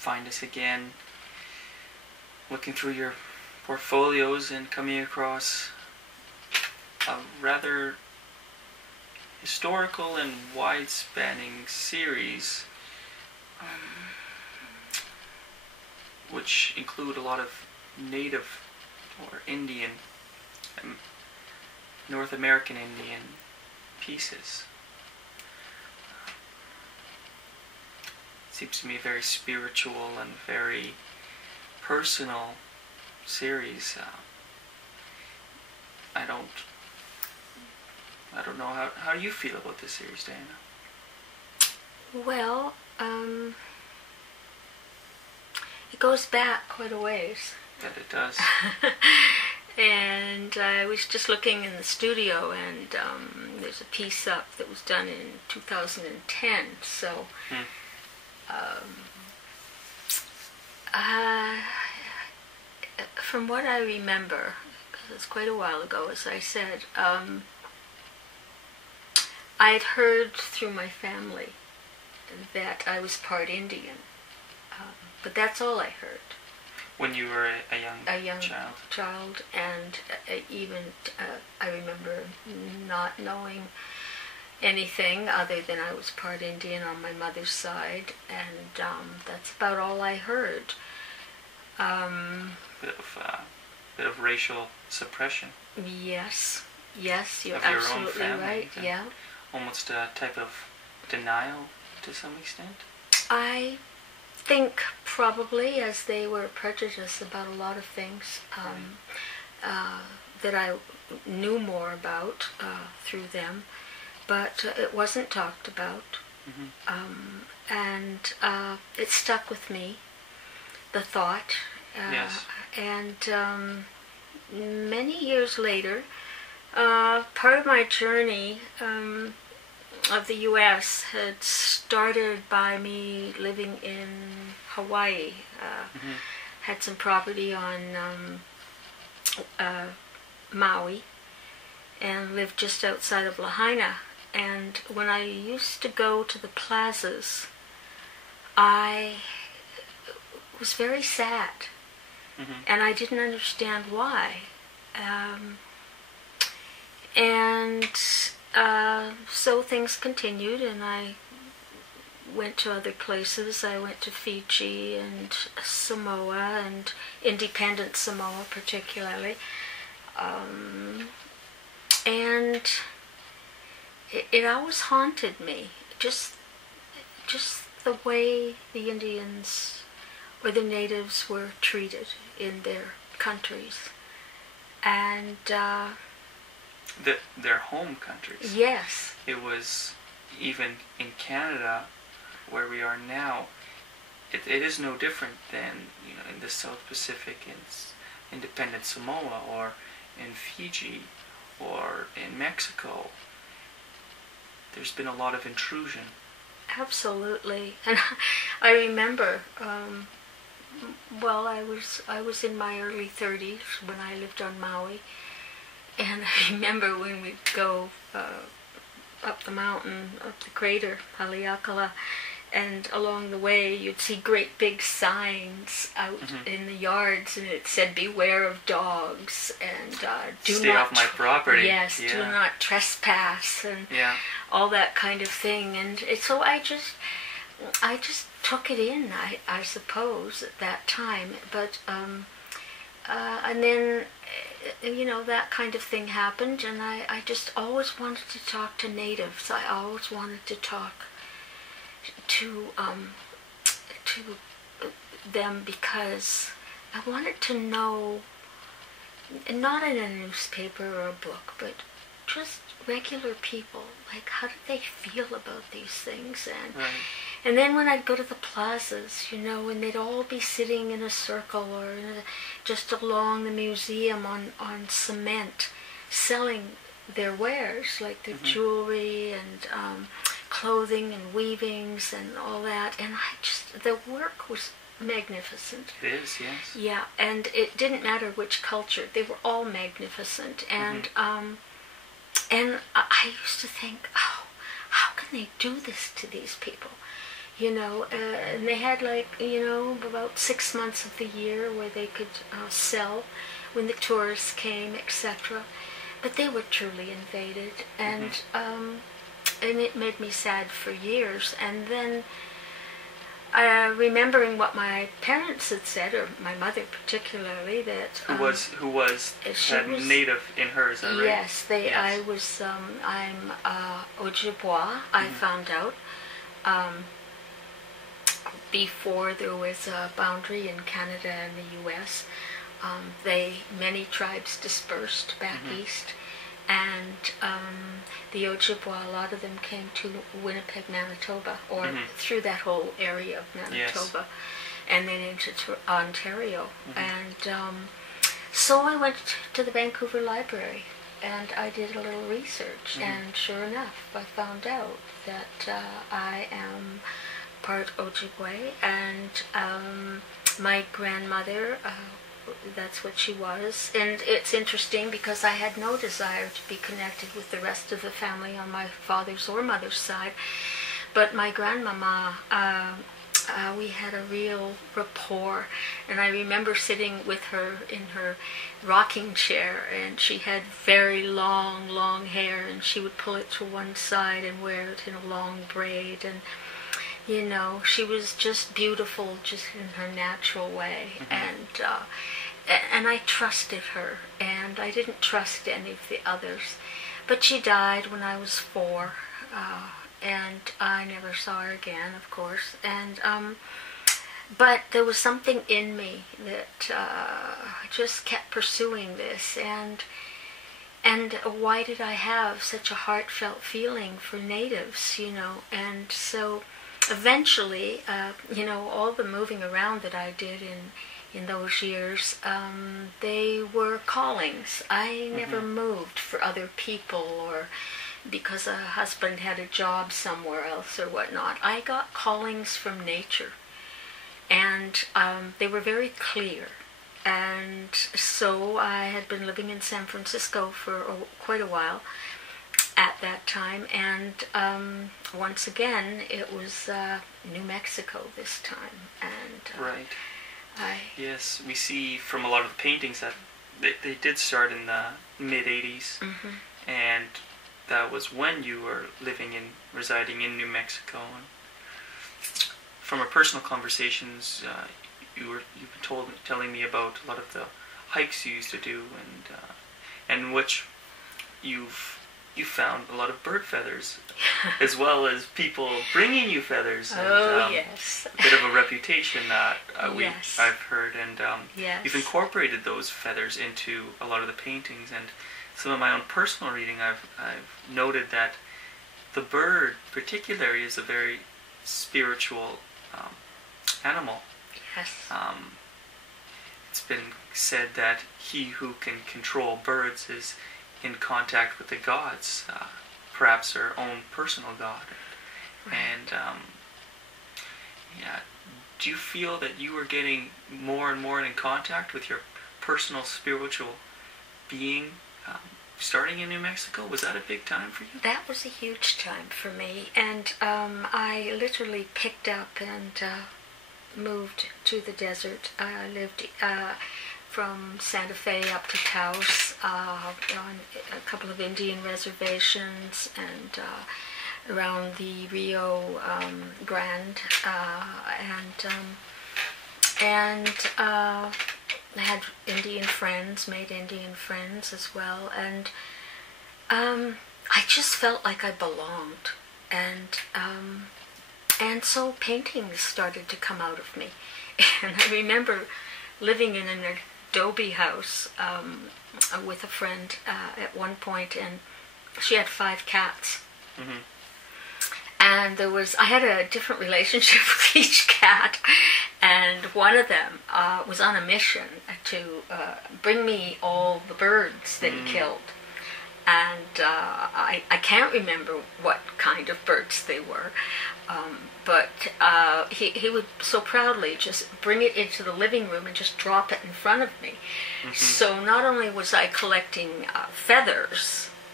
find us again, looking through your portfolios and coming across a rather historical and wide-spanning series, which include a lot of native or Indian, North American Indian pieces. Seems to me a very spiritual and very personal series. I don't know, how do you feel about this series, Diana? Well, it goes back quite a ways. That it does. And I was just looking in the studio, and there's a piece up that was done in 2010, so from what I remember, because it's quite a while ago, as I said, I had heard through my family that I was part Indian, but that's all I heard. When you were a young child, and even I remember not knowing anything other than I was part Indian on my mother's side, and that's about all I heard. Bit of racial suppression. Yes, you're of your absolutely own family, right. Yeah. Almost a type of denial to some extent. I think probably, as they were prejudiced about a lot of things that I knew more about through them, but it wasn't talked about. And it stuck with me, the thought. Yes. And many years later, part of my journey of the U.S. had started by me living in Hawaii. Had some property on Maui, and lived just outside of Lahaina. And when I used to go to the plazas, I was very sad, and I didn't understand why. So things continued, and I went to other places. I went to Fiji and Samoa, and independent Samoa particularly. And it always haunted me, just the way the Indians or the natives were treated in their countries. And their home countries. Yes. It was, even in Canada, where we are now, it is no different than, in the South Pacific, in independent Samoa, or in Fiji, or in Mexico. There's been a lot of intrusion. Absolutely. And I remember, I was in my early 30s when I lived on Maui, and I remember when we'd go up the mountain, up the crater, Haleakala, and along the way you'd see great big signs out in the yards, and it said, "Beware of dogs," and do stay not off my property. Yes, do not trespass, and all that kind of thing. And so I just took it in, I suppose, at that time. But and then that kind of thing happened, and I just always wanted to talk to natives. I always wanted to talk to them, because I wanted to know, not in a newspaper or a book, but just regular people, like, how do they feel about these things? And then when I'd go to the plazas, and they'd all be sitting in a circle or just along the museum on cement, selling their wares, like their jewelry and clothing and weavings and all that. And the work was magnificent. It is, yes. Yeah, and it didn't matter which culture. They were all magnificent. And I used to think, oh, how can they do this to these people? you know, and they had like, you know, about 6 months of the year where they could sell when the tourists came, etc. But they were truly invaded, and it made me sad for years. And then remembering what my parents had said, or my mother particularly, that who was native in her, is that right? Yes, yes. I'm Ojibwe. I found out before there was a boundary in Canada and the U.S. Many tribes dispersed back east, and the Ojibwe, a lot of them came to Winnipeg, Manitoba, or through that whole area of Manitoba, and then into Ontario. And so I went to the Vancouver Library, and I did a little research, and sure enough, I found out that I am part Ojibwe, and my grandmother, that's what she was. And it's interesting because I had no desire to be connected with the rest of the family on my father's or mother's side, but my grandmama, we had a real rapport, and I remember sitting with her in her rocking chair, and she had very long hair, and she would pull it to one side and wear it in a long braid, and you know, she was just beautiful, just in her natural way, and I trusted her, and I didn't trust any of the others. But she died when I was 4, and I never saw her again, of course. And but there was something in me that just kept pursuing this, and why did I have such a heartfelt feeling for natives, you know? And so eventually, you know, all the moving around that I did in those years, they were callings. I never moved for other people or because a husband had a job somewhere else or whatnot. I got callings from nature, and they were very clear. And so I had been living in San Francisco for quite a while at that time, and once again it was New Mexico this time. And right. Yes, we see from a lot of the paintings that they did start in the mid-'80s, and that was when you were residing in New Mexico. And from our personal conversations, you've been telling me about a lot of the hikes you used to do, and which you found a lot of bird feathers, as well as people bringing you feathers. And, yes. A bit of a reputation that yes. I've heard, and yes. You've incorporated those feathers into a lot of the paintings. And some of my own personal reading, I've noted that the bird, particularly, is a very spiritual animal. Yes. It's been said that he who can control birds is in contact with the gods, perhaps our own personal God. Right. And do you feel that you were getting more and more in contact with your personal spiritual being starting in New Mexico? Was that a big time for you? That was a huge time for me, and I literally picked up and moved to the desert. I lived from Santa Fe up to Taos, on a couple of Indian reservations, and around the Rio Grande, and I had Indian friends, made Indian friends as well, and I just felt like I belonged, and so paintings started to come out of me. And I remember living in an adobe house with a friend at one point, and she had 5 cats. And I had a different relationship with each cat, and one of them was on a mission to bring me all the birds that he killed. And I can't remember what kind of birds they were, but he would so proudly just bring it into the living room and just drop it in front of me. So not only was I collecting feathers,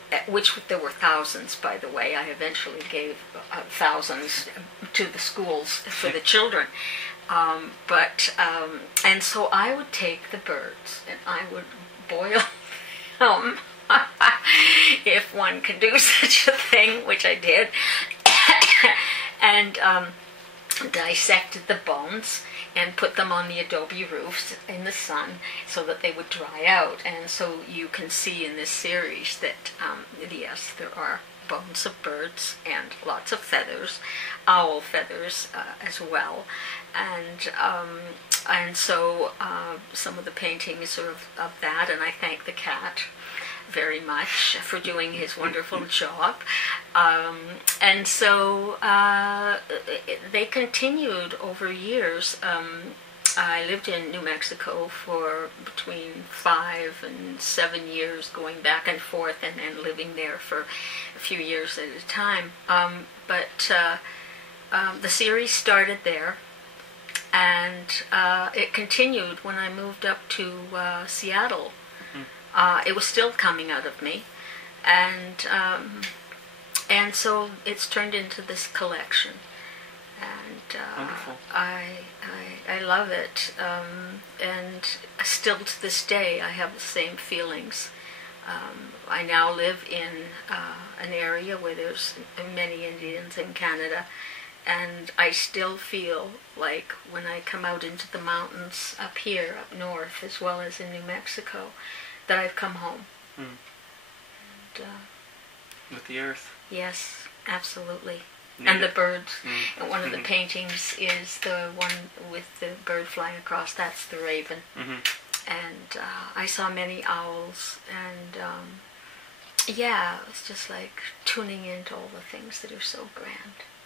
which there were thousands, by the way. I eventually gave thousands to the schools for the children. And so I would take the birds and I would boil them, if one could do such a thing, which I did, and dissected the bones and put them on the adobe roofs in the sun so that they would dry out. And so you can see in this series that, yes, there are bones of birds and lots of feathers, owl feathers as well. And so some of the paintings are of that, and I thank the cat very much for doing his wonderful job. And so they continued over years. I lived in New Mexico for between 5 and 7 years, going back and forth, and then living there for a few years at a time. But the series started there, and it continued when I moved up to Seattle. It was still coming out of me, and so it's turned into this collection, and Wonderful. I love it, and still to this day I have the same feelings. I now live in an area where there's many Indians in Canada, and I still feel like when I come out into the mountains up here, up north, as well as in New Mexico, that I've come home. And, with the earth. yes, absolutely. Need And the it. birds. And one of the paintings is the one with the bird flying across. That's the raven. And I saw many owls, and yeah, it's just like tuning into all the things that are so grand.